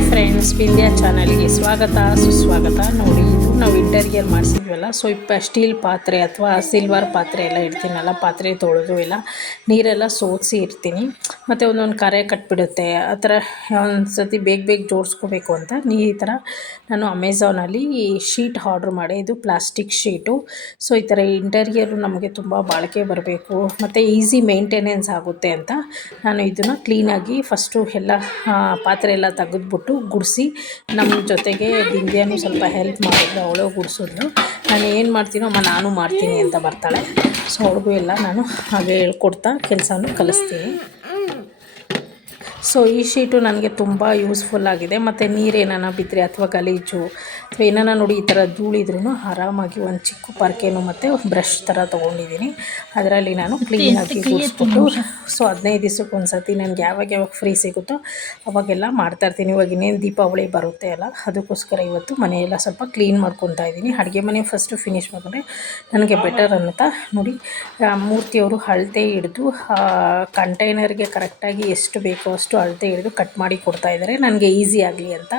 life. Friends Vindhya ಚಾನಲ್ಗೆ ಸ್ವಾಗತ, ಸುಸ್ವಾಗತ. ನೋಡಿ, ಇದು ನಾವು ಇಂಟೀರಿಯರ್ ಮಾಡಿಸಿದ್ವಲ್ಲ ಇಪ್ಪ, ಸ್ಟೀಲ್ ಪಾತ್ರೆ ಅಥವಾ ಸಿಲ್ವರ್ ಪಾತ್ರೆ ಎಲ್ಲ ಇಡ್ತೀನಲ್ಲ, ಪಾತ್ರೆ ತೊಳೆದು ಎಲ್ಲ ನೀರೆಲ್ಲ ಸೋಸಿ ಇರ್ತೀನಿ ಮತ್ತು ಒಂದೊಂದು ಕರೆ ಕಟ್ಬಿಡುತ್ತೆ. ಆ ಥರ ಒಂದ್ಸತಿ ಬೇಗ ಬೇಗ ಜೋಡಿಸ್ಕೋಬೇಕು ಅಂತ ನೀ ಈ ಥರ ನಾನು ಅಮೆಝಾನಲ್ಲಿ ಶೀಟ್ ಆರ್ಡ್ರ್ ಮಾಡಿ, ಇದು ಪ್ಲಾಸ್ಟಿಕ್ ಶೀಟು. ಸೊ ಈ ಥರ ಇಂಟೀರಿಯರು ನಮಗೆ ತುಂಬ ಬಾಳಿಕೆ ಬರಬೇಕು. ಮತ್ತು ಈಸಿ ಮೇಂಟೆನೆನ್ಸ್ ಆಗುತ್ತೆ ಅಂತ ನಾನು ಇದನ್ನು ಕ್ಲೀನಾಗಿ ಫಸ್ಟು ಎಲ್ಲ ಪಾತ್ರೆ ಎಲ್ಲ ತೆಗೆದ್ಬಿಟ್ಟು ಗುಡಿಸಿ ನಮ್ಮ ಜೊತೆಗೆ ಬಿಂದ್ಯಾನು ಸ್ವಲ್ಪ ಹೆಲ್ಪ್ ಮಾಡಿದ್ರು, ಅವಳು ಗುಡಿಸಿದ್ಲು. ನಾನು ಏನು ಮಾಡ್ತೀನೋ ಅಮ್ಮ ನಾನು ಮಾಡ್ತೀನಿ ಅಂತ ಬರ್ತಾಳೆ. ಸೊ ಅವ್ಳಿಗೂ ಎಲ್ಲ ನಾನು ಹಾಗೆ ಹೇಳ್ಕೊಡ್ತಾ ಕೆಲಸನೂ ಕಲಿಸ್ತೀನಿ. ಸೊ ಈ ಶೀಟು ನನಗೆ ತುಂಬ ಯೂಸ್ಫುಲ್ ಆಗಿದೆ. ಮತ್ತು ನೀರೇನಾನ ಬಿದ್ದರೆ ಅಥವಾ ಗಲೀಜು ಅಥವಾ ಏನಾನ ನೋಡಿ ಈ ಥರ ಧೂಳಿದ್ರೂ ಆರಾಮಾಗಿ ಒಂದು ಚಿಕ್ಕ ಪರ್ಕೇನು ಮತ್ತು ಬ್ರಷ್ ಥರ ತೊಗೊಂಡಿದ್ದೀನಿ ಅದರಲ್ಲಿ ನಾನು ಕ್ಲೀನಾಗಿ ಹಾಕಿ ಸೊ ಹದಿನೈದು ದಿವ್ಸಕ್ಕೆ ಒಂದು ಸತಿ ನನಗೆ ಯಾವಾಗ ಯಾವಾಗ ಫ್ರೀ ಸಿಗುತ್ತೋ ಅವಾಗೆಲ್ಲ ಮಾಡ್ತಾಯಿರ್ತೀನಿ ಇವಾಗ ಇನ್ನೇನು ದೀಪಾವಳಿ ಬರುತ್ತೆ ಅಲ್ಲ ಅದಕ್ಕೋಸ್ಕರ ಇವತ್ತು ಮನೆಯೆಲ್ಲ ಸ್ವಲ್ಪ ಕ್ಲೀನ್ ಮಾಡ್ಕೊತಾ ಇದ್ದೀನಿ. ಅಡುಗೆ ಮನೆ ಫಸ್ಟು ಫಿನಿಷ್ ಮಾಡಿದ್ರೆ ನನಗೆ ಬೆಟರ್ ಅಂತ ನೋಡಿ. ಮೂರ್ತಿಯವರು ಅಳತೆ ಹಿಡಿದು ಕಂಟೈನರ್ಗೆ ಕರೆಕ್ಟಾಗಿ ಎಷ್ಟು ಬೇಕೋ ಅಳತೆ ಹಿಡಿದು ಕಟ್ ಮಾಡಿ ಕೊಡ್ತಾ ಇದ್ದಾರೆ. ನನಗೆ ಈಸಿ ಆಗಲಿ ಅಂತ